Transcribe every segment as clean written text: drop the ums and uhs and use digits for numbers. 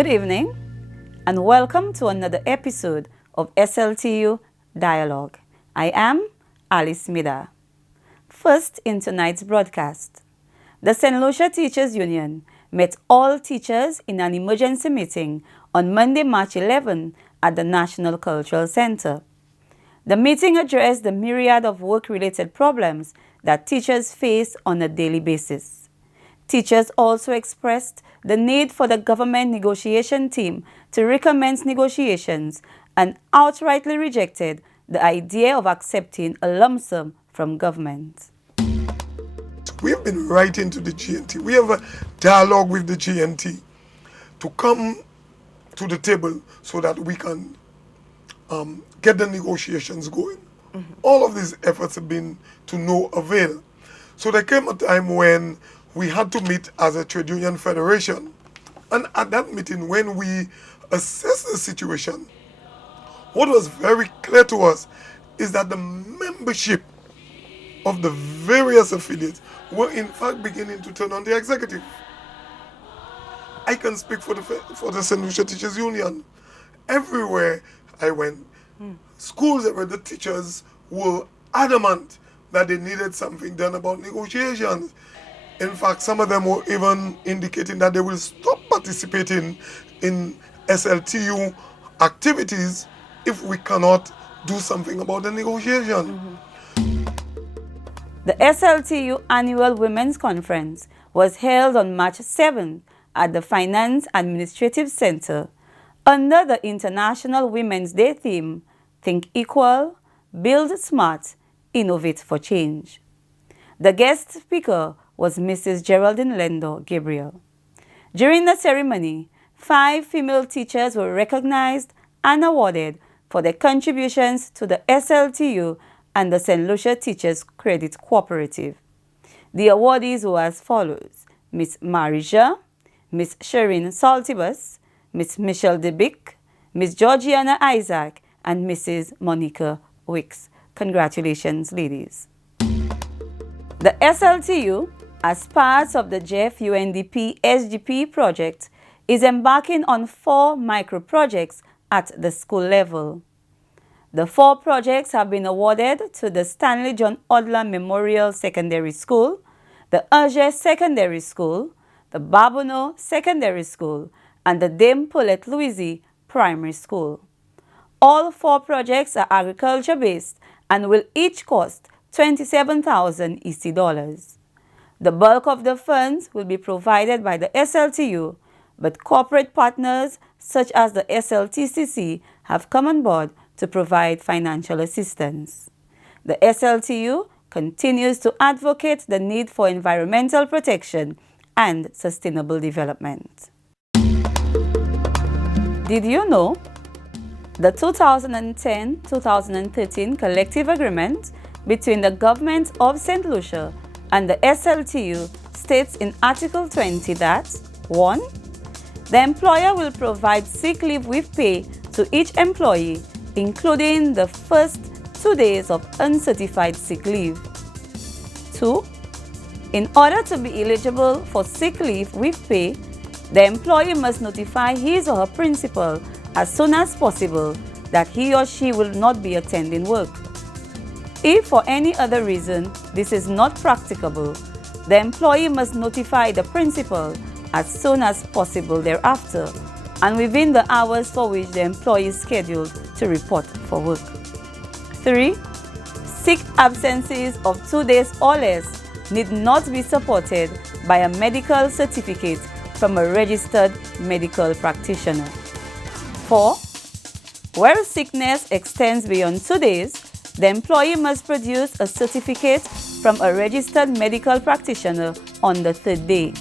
Good evening and welcome to another episode of SLTU Dialogue. I am Alice Medard. First in tonight's broadcast, the St. Lucia Teachers Union met all teachers in an emergency meeting on Monday, March 11 at the National Cultural Center. The meeting addressed the myriad of work-related problems that teachers face on a daily basis. Teachers also expressed the need for the government negotiation team to recommence negotiations and outrightly rejected the idea of accepting a lump sum from government. We have been writing to the GNT. We have a dialogue with the GNT to come to the table so that we can get the negotiations going. All of these efforts have been to no avail. So there came a time when we had to meet as a trade union federation. And at that meeting, when we assessed the situation, what was very clear to us is that the membership of the various affiliates were in fact beginning to turn on the executive. I can speak for the St. Lucia Teachers Union. Everywhere I went, schools where the teachers were adamant that they needed something done about negotiations. In fact, some of them were even indicating that they will stop participating in SLTU activities if we cannot do something about the negotiation. The SLTU Annual Women's Conference was held on March 7th at the Finance Administrative Center under the International Women's Day theme, Think Equal, Build Smart, Innovate for Change. The guest speaker was Mrs. Geraldine Lendo Gabriel. During the ceremony, 5 female teachers were recognized and awarded for their contributions to the SLTU and the St. Lucia Teachers Credit Cooperative. The awardees were as follows: Miss Marija, Miss Shireen Saltibus, Miss Michelle DeBick, Miss Georgiana Isaac, and Mrs. Monica Wicks. Congratulations, ladies. The SLTU, as part of the JEF UNDP SGP project, is embarking on 4 micro-projects at the school level. The 4 projects have been awarded to the Stanley John Odler Memorial Secondary School, the Urge Secondary School, the Babono Secondary School, and the Dame Paulette Louise Primary School. All 4 projects are agriculture-based and will each cost $27,000 EC dollars. The bulk of the funds will be provided by the SLTU, but corporate partners such as the SLTCC have come on board to provide financial assistance. The SLTU continues to advocate the need for environmental protection and sustainable development. Did you know? The 2010-2013 collective agreement between the government of St. Lucia and the SLTU states in Article 20 that 1. The employer will provide sick leave with pay to each employee, including the first 2 days of uncertified sick leave. 2. In order to be eligible for sick leave with pay, the employee must notify his or her principal as soon as possible that he or she will not be attending work. If for any other reason this is not practicable, the employee must notify the principal as soon as possible thereafter and within the hours for which the employee is scheduled to report for work. 3. Sick absences of 2 days or less need not be supported by a medical certificate from a registered medical practitioner. 4. Where sickness extends beyond 2 days, the employee must produce a certificate from a registered medical practitioner on the 3rd day.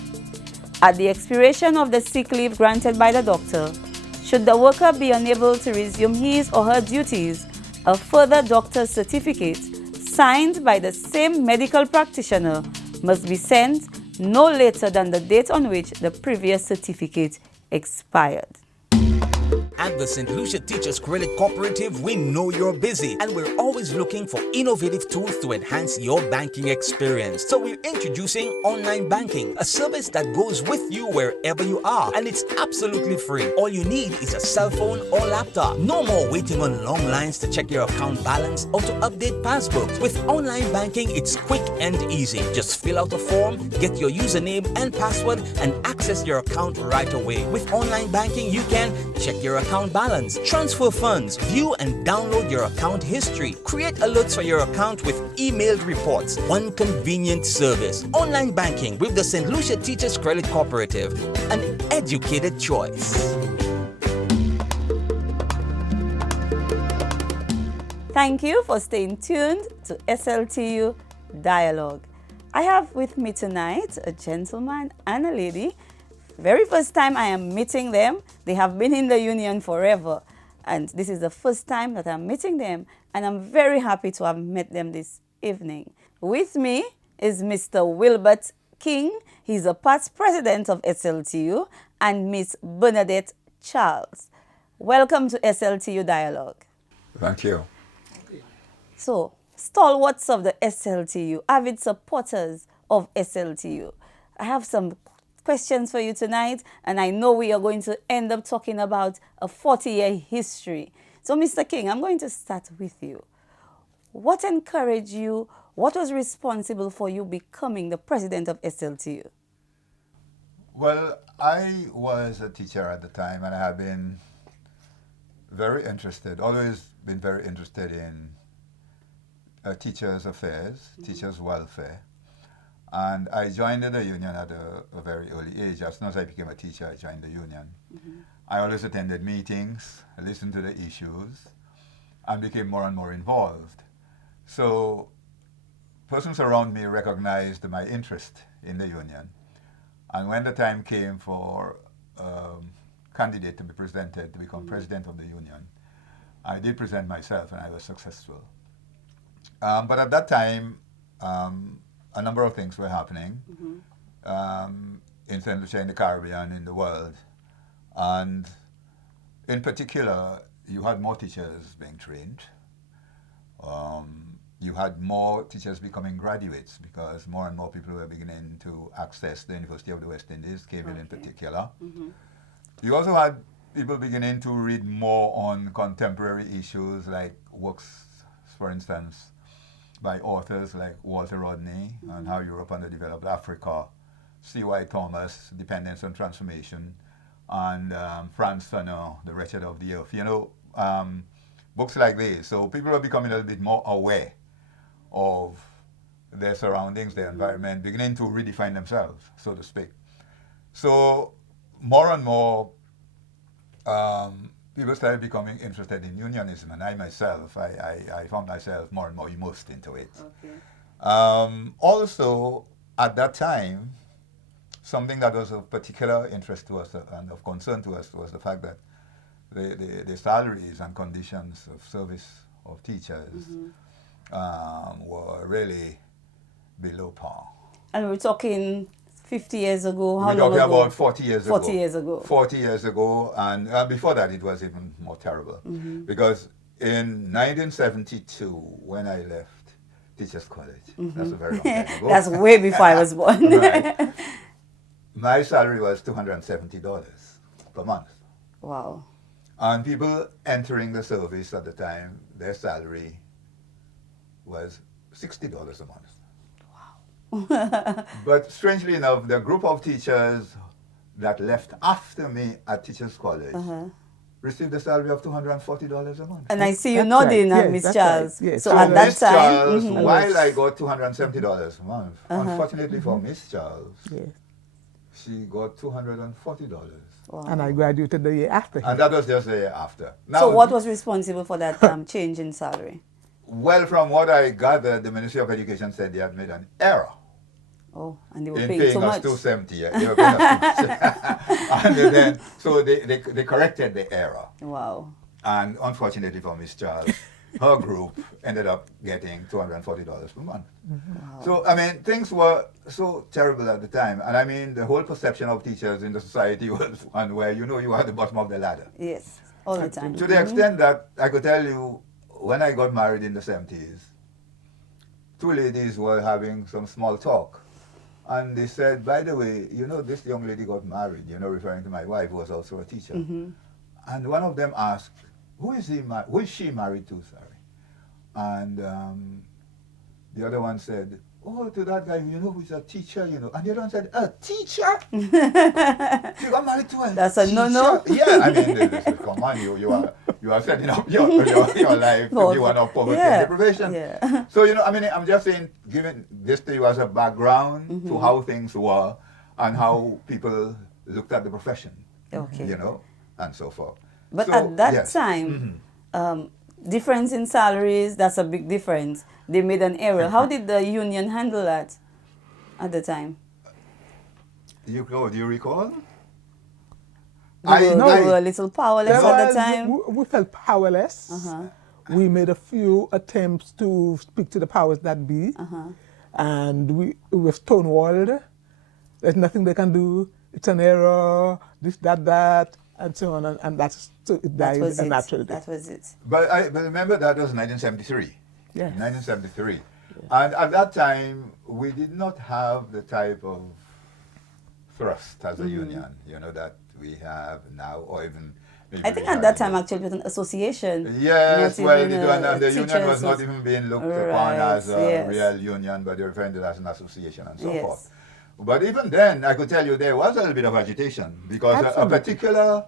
At the expiration of the sick leave granted by the doctor, should the worker be unable to resume his or her duties, a further doctor's certificate signed by the same medical practitioner must be sent no later than the date on which the previous certificate expired. At the St. Lucia Teachers Credit Cooperative, we know you're busy and we're always looking for innovative tools to enhance your banking experience. So we're introducing online banking, a service that goes with you wherever you are, and it's absolutely free. All you need is a cell phone or laptop. No more waiting on long lines to check your account balance or to update passbooks. With online banking, it's quick and easy. Just fill out a form, get your username and password, and access your account right away. With online banking, you can check your account balance, transfer funds, view and download your account history, create alerts for your account with emailed reports. One convenient service. Online banking with the St. Lucia Teachers Credit Cooperative. An educated choice. Thank you for staying tuned to SLTU Dialogue. I have with me tonight a gentleman and a lady. Very first time I am meeting them. They have been in the union forever, and this is the first time that I'm meeting them, and I'm very happy to have met them this evening. With me is Mr. Wilbert King. He's a past president of SLTU, and Miss Bernadette Charles. Welcome to SLTU Dialogue. Thank you. So, stalwarts of the SLTU, avid supporters of SLTU. I have some questions for you tonight, and I know we are going to end up talking about a 40-year history. So, Mr. King, I'm going to start with you. What encouraged you? What was responsible for you becoming the president of SLTU? Well, I was a teacher at the time, and I have been very interested, always been very interested in teachers' affairs, teachers' welfare. And I joined the union at a very early age. As soon as I became a teacher, I joined the union. I always attended meetings, listened to the issues, and became more and more involved. So persons around me recognized my interest in the union. And when the time came for candidate to be presented to become president of the union, I did present myself, and I was successful. But at that time, a number of things were happening in St. Lucia, in the Caribbean, in the world. And in particular, you had more teachers being trained. You had more teachers becoming graduates because more and more people were beginning to access the University of the West Indies, Cable in particular. You also had people beginning to read more on contemporary issues like works, for instance, by authors like Walter Rodney on how Europe underdeveloped Africa, C.Y. Thomas, Dependence and Transformation, and Franz Fanon, The Wretched of the Earth. You know, books like this. So people are becoming a little bit more aware of their surroundings, their environment, beginning to redefine themselves, so to speak. So more and more people started becoming interested in unionism, and I myself, I found myself more and more immersed into it. Also, at that time, something that was of particular interest to us and of concern to us was the fact that the salaries and conditions of service of teachers were really below par. And we're talking 50 years ago. How We're long talking ago? about 40 years 40 years ago. 40 years ago, and before that it was even more terrible. Because in 1972, when I left Teachers College, that's a very long time ago. That's way before I was born. Right. My salary was $270 per month. Wow. And people entering the service at the time, their salary was $60 a month. But strangely enough, the group of teachers that left after me at Teachers College received a salary of $240 a month. And I see you That's nodding right. at Yes, Miss that's Charles. right. Yes. So So at that Miss time, Charles, while I got $270 a month, unfortunately for Miss Charles, Yes. she got $240. wow. And I graduated the year after. And that was just the year after. Now, So what was responsible for that change in salary? well, from what I gathered, the Ministry of Education said they had made an error Oh, and they were in paying paying so us much. $270. Yeah, they were paying us and then, so they corrected the error. Wow. And unfortunately for Miss Charles, her group ended up getting $240 per month. Wow. So, I mean, things were so terrible at the time. And I mean, the whole perception of teachers in the society was one where, you know, you are at the bottom of the ladder. Yes. All the time. To the extent that I could tell you, when I got married in the 70s, two ladies were having some small talk. And they said, by the way, you know, this young lady got married, you know, referring to my wife, who was also a teacher. And one of them asked, who is she married to, sorry? And the other one said, oh, to that guy, you know, who's a teacher, you know. And the other one said, a teacher? You got married to a That's a teacher? no-no. Yeah, I mean, this is, come on, you are setting up your life to give one of poverty and deprivation. Yeah. So, you know, I mean, I'm just saying, giving this to you as a background to how things were and how people looked at the profession, you know, and so forth. But so, at that yes. time, difference in salaries, that's a big difference. They made an error. How did the union handle that at the time? Do you recall? We were a little powerless at the time. We felt powerless. We made a few attempts to speak to the powers that be, and we were stonewalled. There's nothing they can do. It's an error, this, that, and so on, and that's so it died a natural death. That was it. But remember that was 1973. Yes. 1973. Yes. And at that time, we did not have the type of thrust as a union, you know, that we have now, or even... I think at that time, actually, it was an association. Yes, well, and the teachers union was not even being looked upon as a real union, but they were referred to as an association and so forth. But even then, I could tell you there was a little bit of agitation, because a particular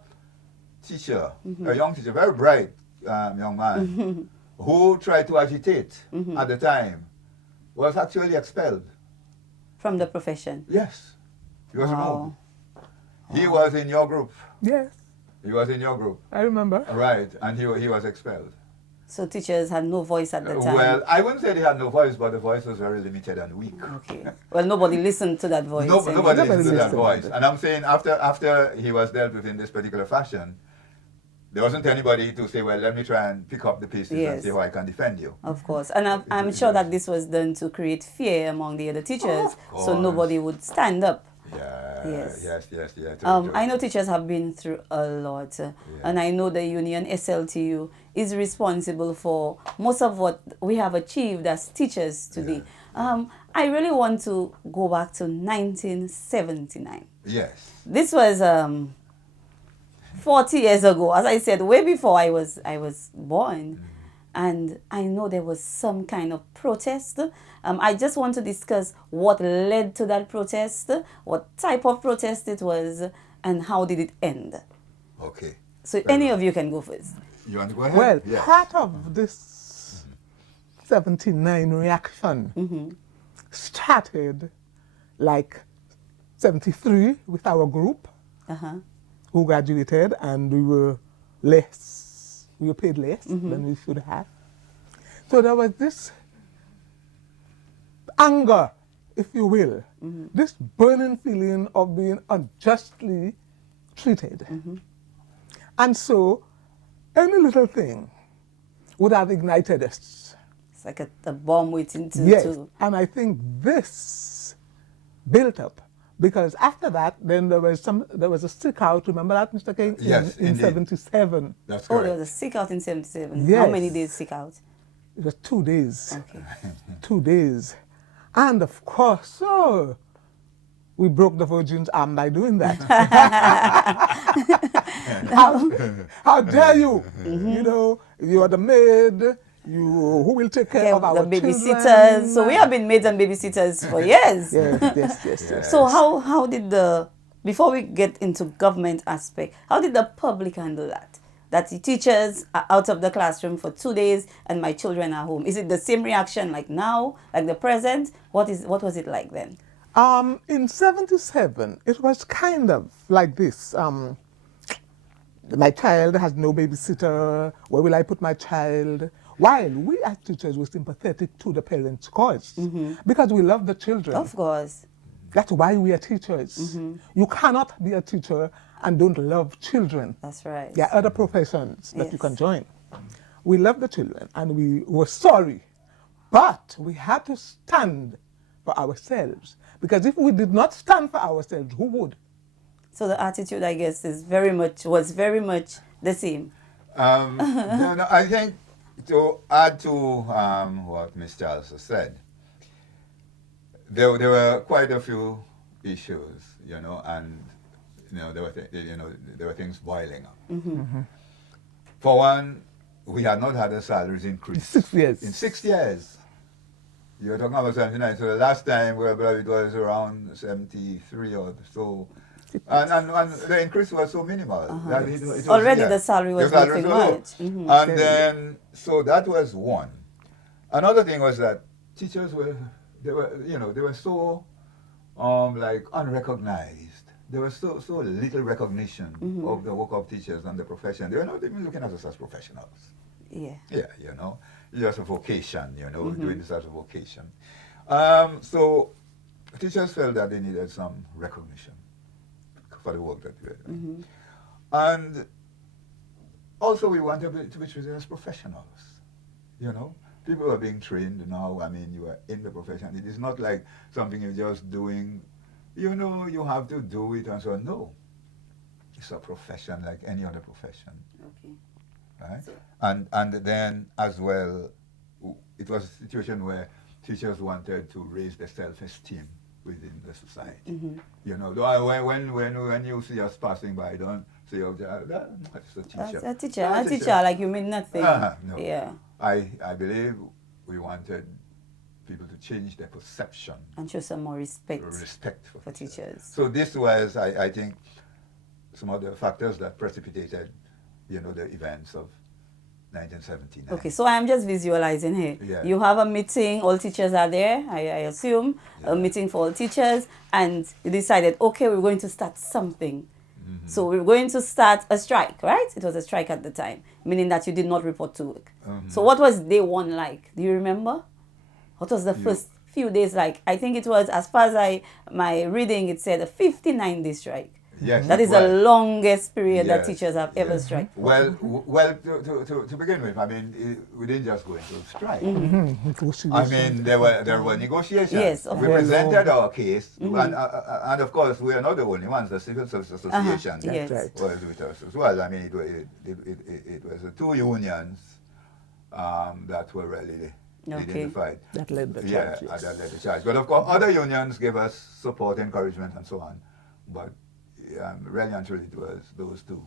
teacher, a young teacher, very bright young man, who tried to agitate at the time, was actually expelled. From the profession? Yes. He was removed. He was in your group. Yes. He was in your group. I remember. Right, and he was expelled. So teachers had no voice at the time? Well, I wouldn't say they had no voice, but the voice was very limited and weak. Okay. Well, nobody listened to that voice. Nobody listened to that voice. And I'm saying after he was dealt with in this particular fashion, there wasn't anybody to say, well, let me try and pick up the pieces and see how I can defend you. Of course. And I'm sure that this was done to create fear among the other teachers, so nobody would stand up. Yeah, yes. I know teachers have been through a lot, and I know the union SLTU is responsible for most of what we have achieved as teachers today. I really want to go back to 1979. Yes. This was 40 years ago, as I said, way before I was born. And I know there was some kind of protest. I just want to discuss what led to that protest, what type of protest it was, and how did it end. Okay. So any of you can go first. You want to go ahead? Well, yes. part of this 79 reaction started like 73 with our group who graduated, and we were paid less than we should have. So there was this anger, if you will, this burning feeling of being unjustly treated. And so any little thing would have ignited us. It's like a bomb waiting to... Yes, and I think this built up, because after that, then there was a stick out, remember that, Mr. King? Yes, in 77. That's correct. Oh, there was a sick out in 77. Yes. How many days sick out? It was 2 days. Okay. 2 days. And of course, we broke the Virgin's arm by doing that. How dare you? You know, you are the maid. Who will take care of our the babysitters. children? So we have been maids and babysitters for years. Yes. So how did before we get into government aspect, how did the public handle that? That the teachers are out of the classroom for 2 days and my children are home. Is it the same reaction like now, like the present? What was it like then? In 77, it was kind of like this. My child has no babysitter. Where will I put my child? While we as teachers were sympathetic to the parents' cause, because we love the children. Of course. That's why we are teachers. You cannot be a teacher and don't love children. That's right. There are other professions that you can join. We love the children and we were sorry, but we had to stand for ourselves, because if we did not stand for ourselves, who would? So the attitude, I guess, was very much the same. No, I think to add to what Ms. Charles has said, there were quite a few issues, and there were things boiling up. For one, we had not had a salaries increase 6 years. in 6 years. You're talking about 79. So the last time it was around 73 or so. And the increase was so minimal. That it was, Already yeah, the salary was salary nothing low. much. And then, so that was one. Another thing was that teachers were so like unrecognized. There was so little recognition of the work of teachers and the profession. They were not even looking at us as professionals. Yeah. Yeah, just a vocation, doing this as a vocation. So teachers felt that they needed some recognition for the work that they were doing. And also we wanted to be treated as professionals, People are being trained now. I mean, you are in the profession. It is not like something you're just doing, you have to do it and so on. No. It's a profession like any other profession. Okay. Right? And then as well, it was a situation where teachers wanted to raise their self-esteem within the society. When you see us passing by, don't say, oh, that's a teacher. A teacher, like you mean nothing. No. Yeah. I believe we wanted people to change their perception. And show some more respect for teachers. So this was, I think, some of the factors that precipitated, the events of 1979. Okay, so I'm just visualizing here. Yeah. You have a meeting, all teachers are there, I assume, a meeting for all teachers, and you decided, okay, we're going to start something. So we're going to start a strike, right? It was a strike at the time, meaning that you did not report to work. So what was day one like? Do you remember? What was the first few days like? I think it was, as far as my reading, it said a 59-day strike. Yes, that is the longest period that teachers have ever struck. Well, to begin with, I mean, we didn't just go into strike. I mean, there were negotiations. Yes, we presented our case, and of course, we are not the only ones. The Civil Service Association was with us as well. I mean, it was the two unions that were really identified. That led the charge. Yeah, that led the charge. But of course, other unions gave us support, encouragement, and so on. But really and truly, it was those two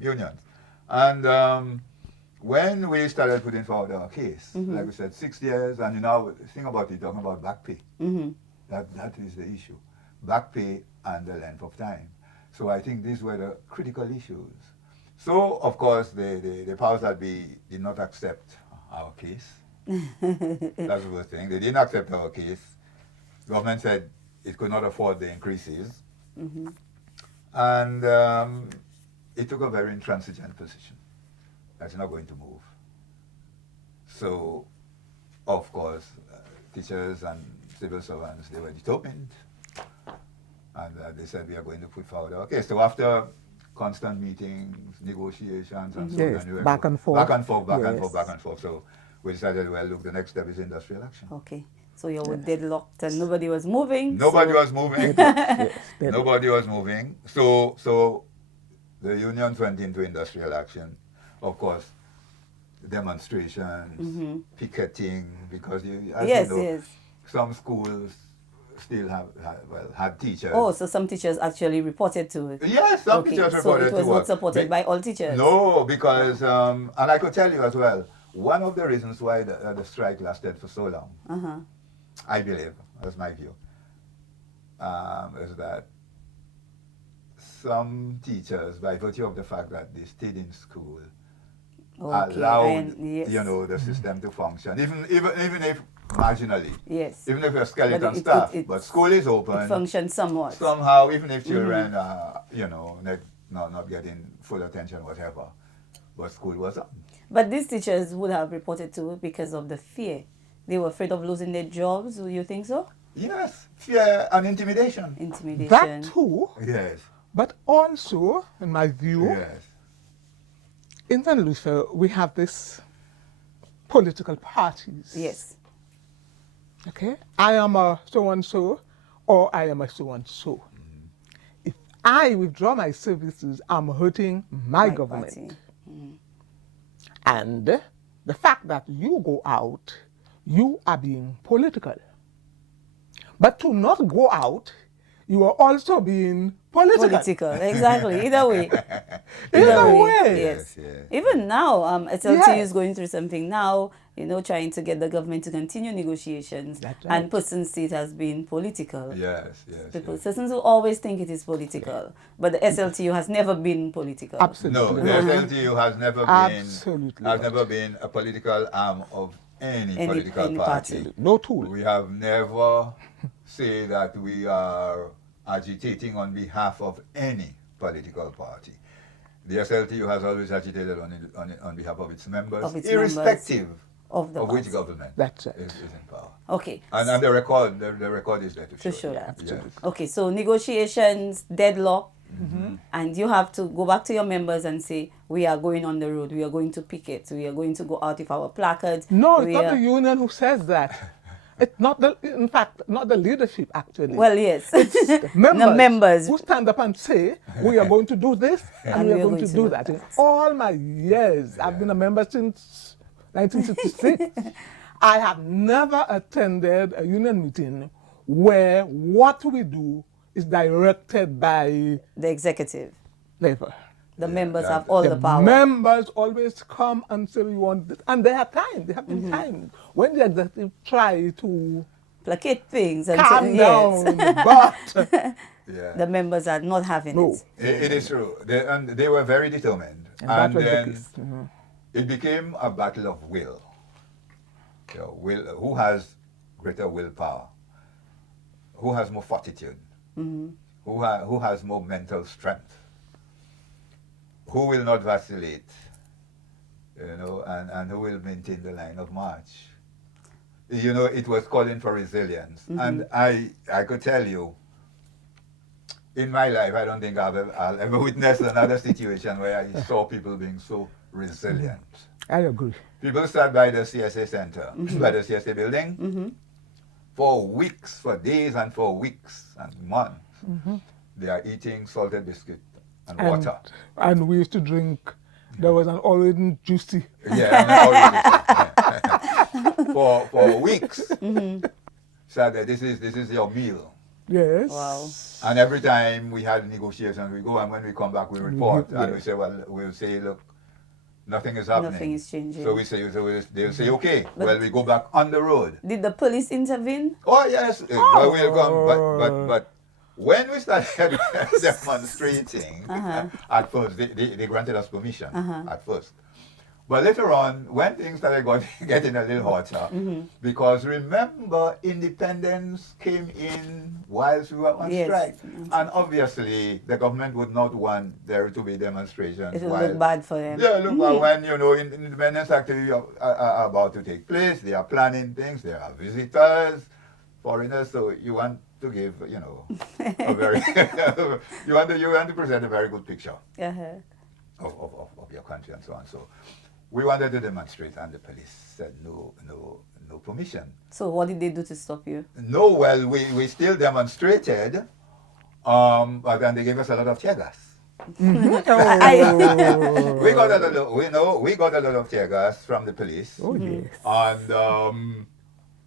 unions. And when we started putting forward our case, like we said, 6 years, and think about it, talking about back pay. That is the issue. Back pay and the length of time. So I think these were the critical issues. So, of course, the powers that be did not accept our case. That's the first thing. They didn't accept our case. Government said it could not afford the increases. And it took a very intransigent position. That's not going to move. So, of course, teachers and civil servants, they were determined. And they said, we are going to put forward our case. So after constant meetings, negotiations, and so on. Back and forth. Back and forth. So we decided, well, look, the next step is industrial action. Okay. So you were deadlocked and nobody was moving? Nobody was moving. Nobody was moving. So the unions went into industrial action. Of course, demonstrations, picketing, because some schools still had teachers. Oh, so some teachers actually reported to it. Yes, some teachers reported to it. So it was not supported by all teachers? No, because, and I could tell you as well, one of the reasons why the strike lasted for so long, I believe, that's my view, is that some teachers, by virtue of the fact that they stayed in school, allowed the system to function, even if marginally. Yes. Even if you're skeleton staff, but school is open. It functions somewhat. Somehow, even if children are, not getting full attention, whatever, but school was on. But these teachers would have reported to it because of the fear. They were afraid of losing their jobs. Do you think so? Yes, fear and intimidation. Intimidation. That too. Yes. But also, in my view, in St. Lucia, we have this political parties. Yes. Okay? I am a so-and-so, or I am a so-and-so. If I withdraw my services, I'm hurting my My government. party. And the fact that you go out, you are being political. But to not go out, you are also being political. Political, exactly. Either way. Either way. Yes. Yes, Even now, SLTU Yes. is going through something now, trying to get the government to continue negotiations. That's right. And person state has been political. Yes, yes. People, yes. citizens will always think it is political, but the SLTU has never been political. No, Absolutely. the SLTU has never been Absolutely has not. never been a political arm of any political any party. party. No tool. We have never said that we are agitating on behalf of any political party. The SLTU has always agitated on behalf of its members, Of its irrespective of the which party. government That's it. is in power. Okay. And the record is there to show that. Yes. Okay, so negotiations, deadlock, and you have to go back to your members and say, we are going on the road, we are going to picket, we are going to go out with our placards. No, it's we not are- the union who says that. It's not in fact, not the leadership actually. Well, yes. members, The members. who stand up and say, we are going to do this and we are going to do that. In all my years, I've been a member since 1966. I have never attended a union meeting where what we do is directed by The executive. labor. The members that- have all the power. Members always come and say we want this, and they have time. They have been time. When the executive try to Placate things. And calm yes. down, but Yeah. The members are not having No. it. It is true. And they were very determined. And that And was the then case. it became a battle of will. Who has greater willpower? Who has more fortitude? Who has more mental strength? Who will not vacillate? And who will maintain the line of march? It was calling for resilience. And I could tell you, in my life, I don't think I'll ever witness another situation where I saw people being so resilient. I agree. People sat by the CSA center, by the CSA building, for weeks, for days, and for weeks and months. They are eating salted biscuit and water. And we used to drink. There was an orange juicy. Yeah, for weeks. Said that this is your meal. Yes. Wow. And every time we had negotiations, we go, and when we come back, we report, and we say, we'll say, look, nothing is happening. Nothing is changing. So they'll say, okay, we go back on the road. Did the police intervene? Oh yes, well, we'll come, but when we started demonstrating, at first they granted us permission at first. But later on, when things started getting a little hotter, because remember, independence came in whilst we were on strike. And obviously, the government would not want there to be demonstrations. It will look bad for them. Yeah, look, when, independence activities are about to take place, they are planning things, there are visitors, foreigners, so you want to give, a very, you want to present a very good picture of your country and so on. So we wanted to demonstrate, and the police said no permission. So what did they do to stop you? No, well, we still demonstrated, but then they gave us a lot of tear gas. We got a lot of tear gas from the police. Oh yes. And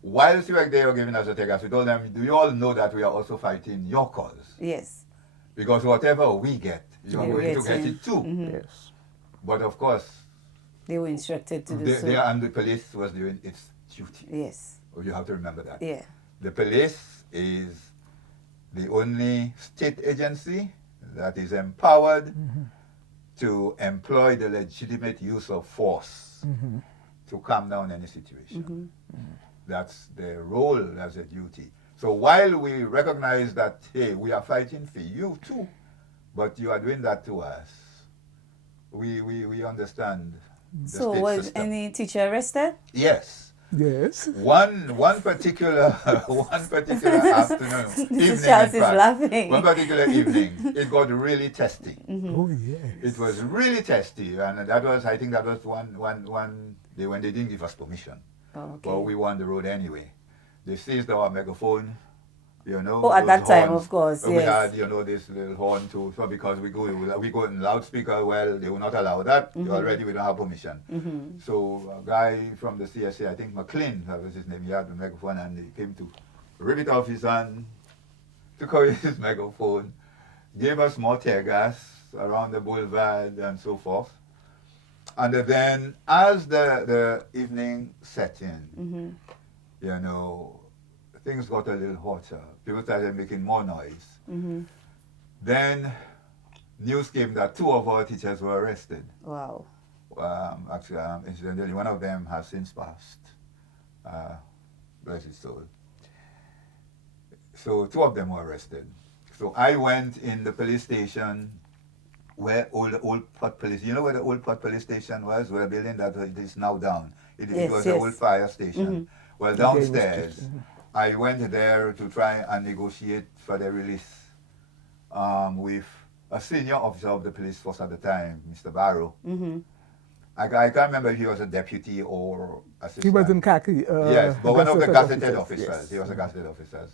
whilst they were giving us the tear gas, we told them, do you all know that we are also fighting your cause? Yes. Because whatever we get, you're going to get it too. Yes. But of course, They were instructed to do so. and the police was doing its duty. Yes. You have to remember that. Yeah. The police is the only state agency that is empowered to employ the legitimate use of force to calm down any situation. That's their role, that's their duty. So while we recognize that, hey, we are fighting for you too, but you are doing that to us, we understand the So state was system. any teacher arrested? Yes. Yes. One particular afternoon, evening, Charles in is fact, laughing. one particular evening, it got really testy. Oh yes. It was really testy, and that was, I think that was one day when they didn't give us permission. Oh, okay. But we were on the road anyway. They seized our megaphone, You know, Oh, at those that time, horns. of course, We yes. had, you know, this little horn too. So because we go in loudspeaker, well, they will not allow that. Already we don't have permission. So a guy from the CSA, I think McLean, that was his name, he had the megaphone and he came to rip it off his hand, took away his megaphone, gave us more tear gas around the boulevard and so forth. And then as the evening set in, you know, things got a little hotter. People started making more noise. Then news came that 2 of our teachers were arrested. Wow. Actually, incidentally, one of them has since passed. Bless his soul. So 2 of them were arrested. So I went in the police station where old Pot Police, you know where the old Pot Police Station was, where a building that is now down. It was the old fire station. Well, downstairs, I went there to try and negotiate for their release with a senior officer of the police force at the time, Mr. Barrow. I can't remember if he was a deputy or assistant. He was in khaki. Yes, but one of the gazetted officers. Yes. He was a gazetted officer.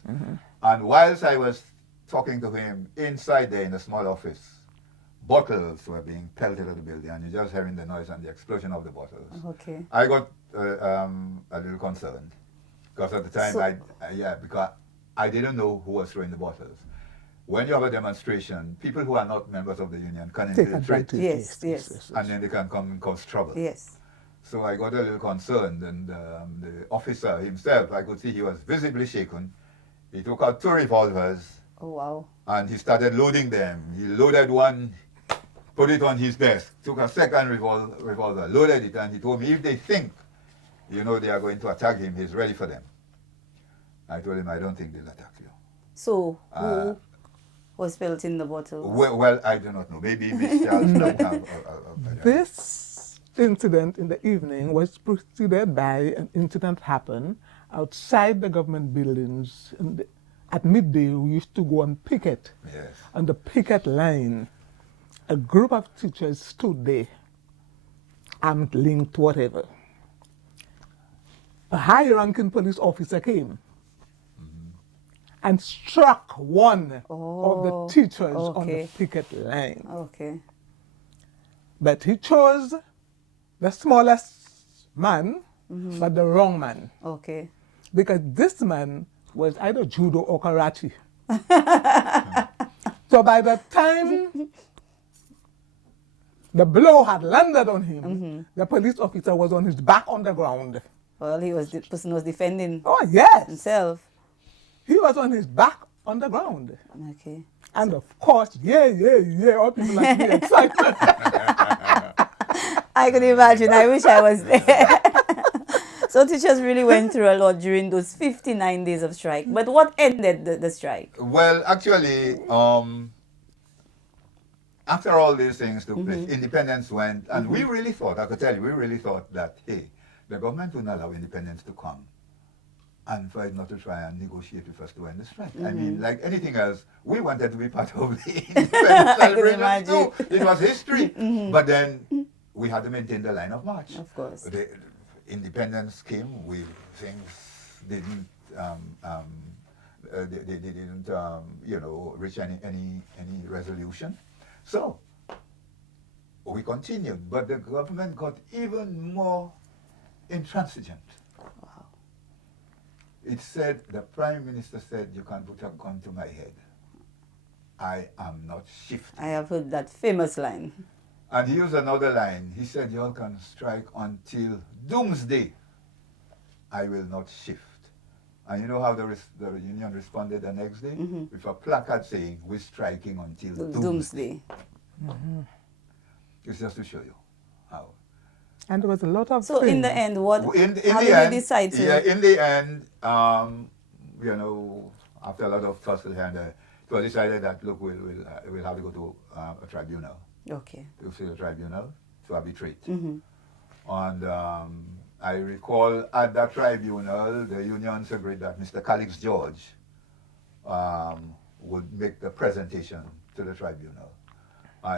And whilst I was talking to him inside there in the small office, bottles were being pelted at the building, and you're just hearing the noise and the explosion of the bottles. Okay. I got a little concerned because at the time, because I didn't know who was throwing the bottles. When you have a demonstration, people who are not members of the union can infiltrate, Yes. and then they can come and cause trouble. Yes. So I got a little concerned, and the officer himself, I could see he was visibly shaken. He took out 2 revolvers. Oh, wow. And he started loading them. He loaded one, put it on his desk, took a second revolver, loaded it, and he told me if they think, you know, they are going to attack him, he's ready for them. I told him, I don't think they'll attack you. So, who was pelting the bottles? Well, I do not know. Maybe Miss Charles might have. This incident in the evening was preceded by an incident happened outside the government buildings. At midday, we used to go on picket. Yes. On the picket line, a group of teachers stood there, armed, linked, whatever. A high-ranking police officer came and struck one of the teachers on the picket line. Okay. But he chose the smallest man, but the wrong man. Okay. Because this man was either judo or karate. So by the time the blow had landed on him, the police officer was on his back on the ground. Well, the person was defending Oh, yes. himself. He was on his back on the ground. Okay. And of course, all people like me excited. I could imagine. I wish I was there. So teachers really went through a lot during those 59 days of strike. But what ended the strike? Well, actually, after all these things took place, independence went, and we really thought, I could tell you, we really thought that, hey, the government wouldn't allow independence to come and for it not to try and negotiate with us to end the strike. I mean, like anything else, we wanted to be part of the independence celebration too. It was history. But then we had to maintain the line of march. Of course. The independence came, things didn't, they didn't, reach any resolution. So we continued, but the government got even more intransigent. Wow. It said, the Prime Minister said, you can put a gun to my head. I am not shifting. I have heard that famous line. And he used another line. He said, you all can strike until doomsday. I will not shift. And you know how the union responded the next day? With a placard saying, we're striking until doomsday. It's just to show you how. And there was a lot of So things. in the end, how did you decide to? Yeah, in the end, after a lot of tussle here and there, it was decided that, look, we'll have to go to a tribunal. Okay. To see the tribunal to arbitrate. And I recall at that tribunal, the unions agreed that Mr. Calix George would make the presentation to the tribunal.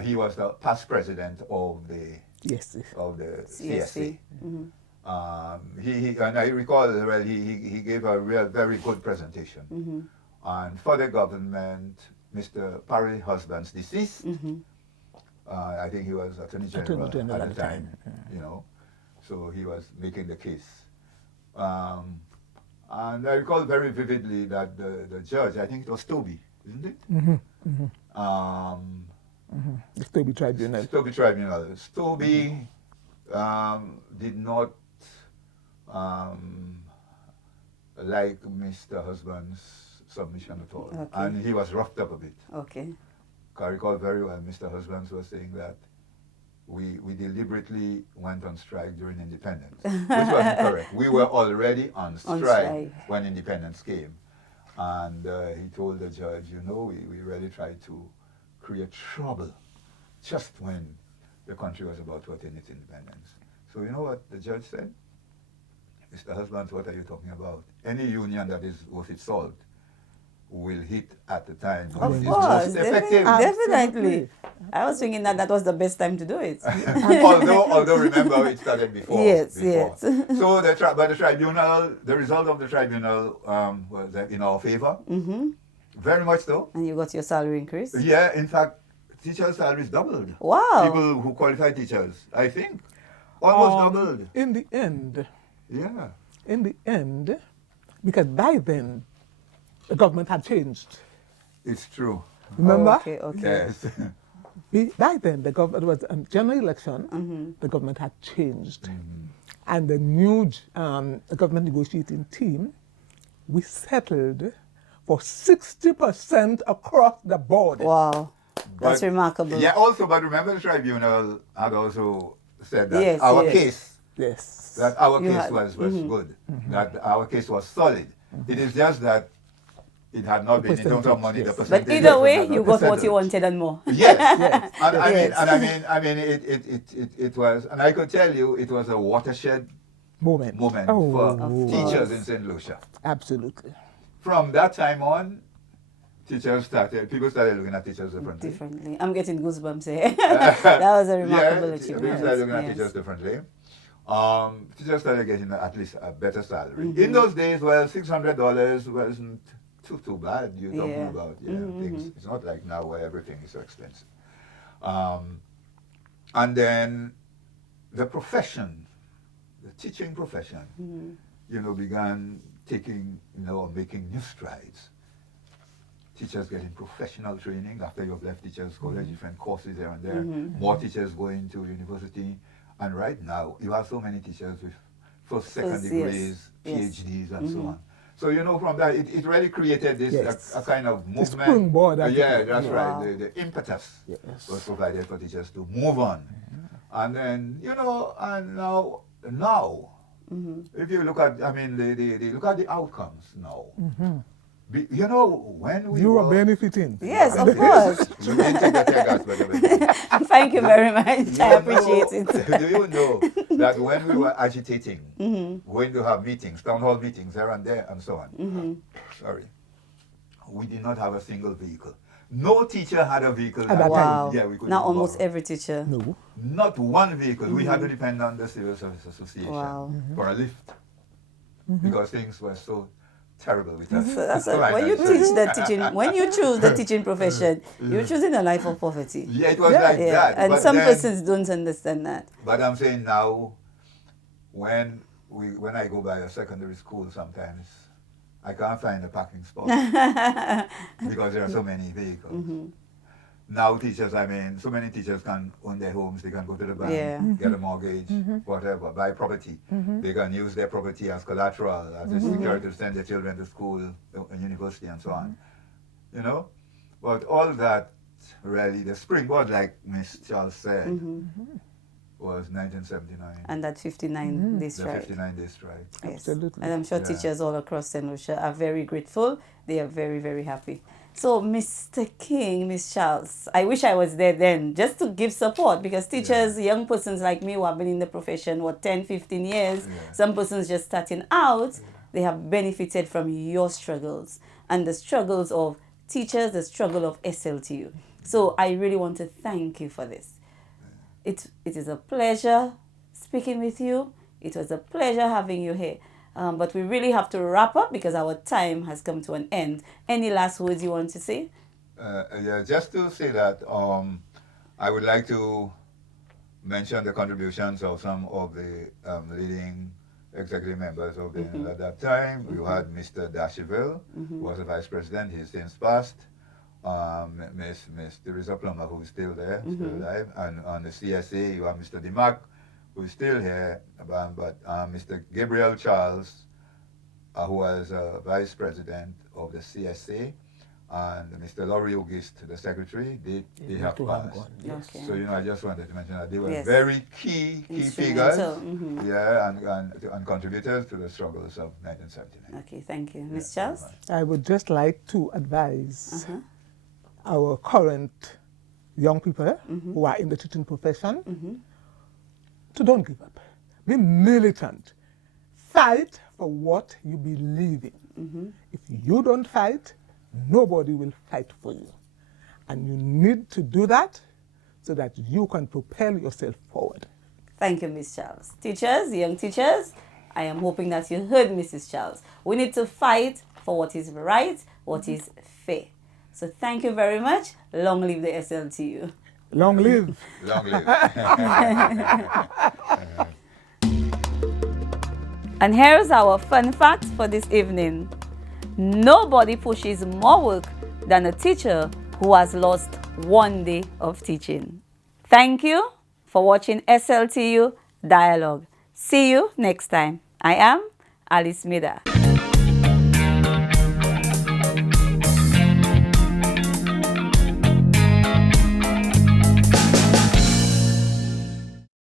He was the past president of the CSA. And I recall, well, he gave a very good presentation. And for the government, Mr. Parry's husband's deceased. I think he was Attorney General, at the time, you know. So he was making the case. And I recall very vividly that the judge, I think it was Toby, isn't it? The Toby Tribunal. Toby Tribunal. Toby did not like Mr. Husband's submission at all. Okay. And he was roughed up a bit. Okay. I recall very well Mr. Husbands was saying that we deliberately went on strike during independence, which wasn't correct. We were already on strike when independence came. And he told the judge, you know, we really tried to create trouble just when the country was about to attain its independence. So you know what the judge said? Mr. Husbands, what are you talking about? Any union that is worth its salt will hit at the time when Of it's course, most effective. definitely. I was thinking that was the best time to do it. although remember it started before. Yes, before. yes. So but the tribunal, the result of the tribunal was in our favor. Very much so. And you got your salary increase? Yeah, in fact, teachers' salaries doubled. Wow. People who qualified teachers, I think, almost doubled. In the end, Yeah, because by then, the government had changed. it's true. Remember? Okay, okay. Yes. By then, the government was a general election. The government had changed, and the new the government negotiating team, we settled for 60% across the board. Wow. That's But- remarkable. Yeah, also, but remember the tribunal had also said that Yes, our yes. case, Yes. that our You case had- was good, that our case was solid. It is just that it had not been in terms of Percentage, money. yes. The But percentage either was way, not you got what settled. you wanted and more. Yes, Yes. and I mean, it was, and I could tell you, it was a watershed moment. moment Oh, for teachers in St. Lucia. absolutely. From that time on, people started looking at teachers differently. Differently. I'm getting goosebumps here. That was a remarkable Yeah, achievement. people started looking at Yes. teachers differently. Teachers started getting at least a better salary. In those days, well, $600 wasn't too bad. You're talking Yeah. about things. It's not like now where everything is so expensive. And then the profession, the teaching profession, began taking, making new strides. Teachers getting professional training after you've left teachers college, different courses here and there. More teachers going to university. And right now, you have so many teachers with first, second degrees, yes. PhDs, and so on. So, from that, it really created this Yes. a kind of movement. springboard, Yeah, that's Wow. right. The impetus Yes. was provided for teachers to move on. And then, and now, if you look at, they look at the outcomes now. When we You were were benefiting. Yes, of course. You didn't take the tear gas, by the way. Thank you very much. I appreciate it. Do you know that when we were agitating, going to have meetings, town hall meetings here and there and so on, we did not have a single vehicle. No teacher had a vehicle. At that Wow. Yeah, we could Now almost every teacher. No. Not one vehicle. We had to depend on the Civil Service Association Wow. for a lift because things were so terrible with us. So that's So when you financially. teach the teaching, when you choose the teaching profession, you're choosing a life of poverty. Yeah, it was like Yeah, that. and but some then- persons don't understand that. But I'm saying now, when I go by a secondary school sometimes, I can't find a parking spot because there are so many vehicles. Now teachers, so many teachers can own their homes, they can go to the bank, Yeah. get a mortgage, whatever, buy property. They can use their property as collateral, as a security to send their children to school, university and so on. But all that really, the springboard, like Miss Charles said, was 1979. And that 59 day The strike. 59-day strike. Yes. Absolutely. And I'm sure Yeah. teachers all across St. Lucia are very grateful. They are very, very happy. So, Mr. King, Miss Charles, I wish I was there then, just to give support, because teachers, young persons like me who have been in the profession, 10, 15 years, some persons just starting out, they have benefited from your struggles and the struggles of teachers, the struggle of SLTU. So, I really want to thank you for this. It is a pleasure speaking with you. It was a pleasure having you here. But we really have to wrap up because our time has come to an end. Any last words you want to say? Yeah, just to say that I would like to mention the contributions of some of the leading executive members of the at that time. We had Mr. Dasheville, who was the vice president. He's since passed. Miss Teresa Plummer, who is still there, still alive. And on the CSA, you have Mr. Dimac, who is still here. But Mr. Gabriel Charles, who was vice president of the CSA, and Mr. Laurie August, the secretary, they have passed. Yes. Okay. So, I just wanted to mention that they were Yes. very key figures, Instrumental. yeah, and contributors to the struggles of 1979. Okay, thank you. Ms. Charles? I would just like to advise our current young people who are in the teaching profession to don't give up. Be militant. Fight for what you believe in. If you don't fight, nobody will fight for you. And you need to do that so that you can propel yourself forward. Thank you, Ms. Charles. Teachers, young teachers, I am hoping that you heard Mrs. Charles. We need to fight for what is right, what is fair. So thank you very much. Long live the SLTU. Long live. Long live. And here's our fun fact for this evening. Nobody pushes more work than a teacher who has lost one day of teaching. Thank you for watching SLTU Dialogue. See you next time. I am Alice Medard.